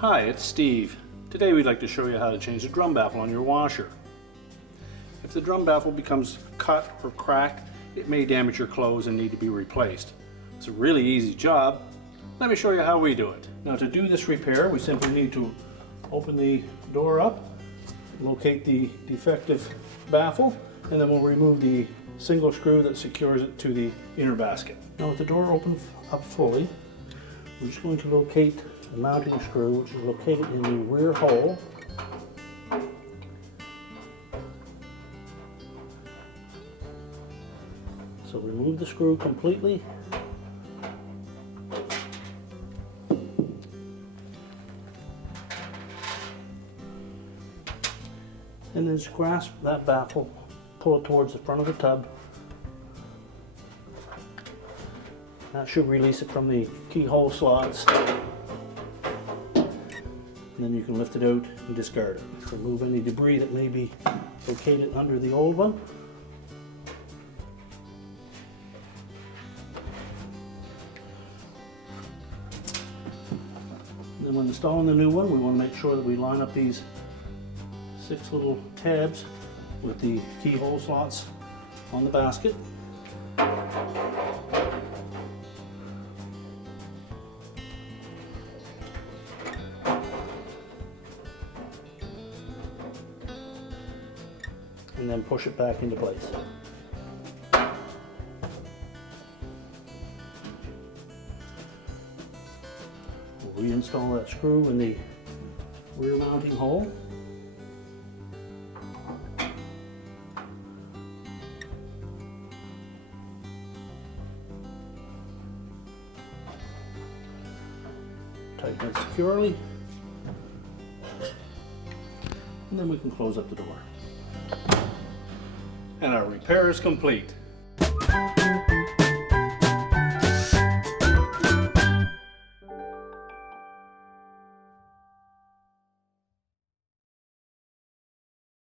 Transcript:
Hi, it's Steve. Today we'd like to show you how to change the drum baffle on your washer. If the drum baffle becomes cut or cracked, it may damage your clothes and need to be replaced. It's a really easy job. Let me show you how we do it. Now, to do this repair, we simply need to open the door up, locate the defective baffle, and then we'll remove the single screw that secures it to the inner basket. Now, with the door open up fully, we're just going to locate the mounting screw, which is located in the rear hole. So remove the screw completely. And then just grasp that baffle, pull it towards the front of the tub. That should release it from the keyhole slots. And then you can lift it out and discard it. Remove any debris that may be located under the old one. And then when installing the new one, we want to make sure that we line up these 6 little tabs with the keyhole slots on the basket. And then push it back into place. We'll reinstall that screw in the rear mounting hole. Tighten it securely, and then we can close up the door. And our repair is complete.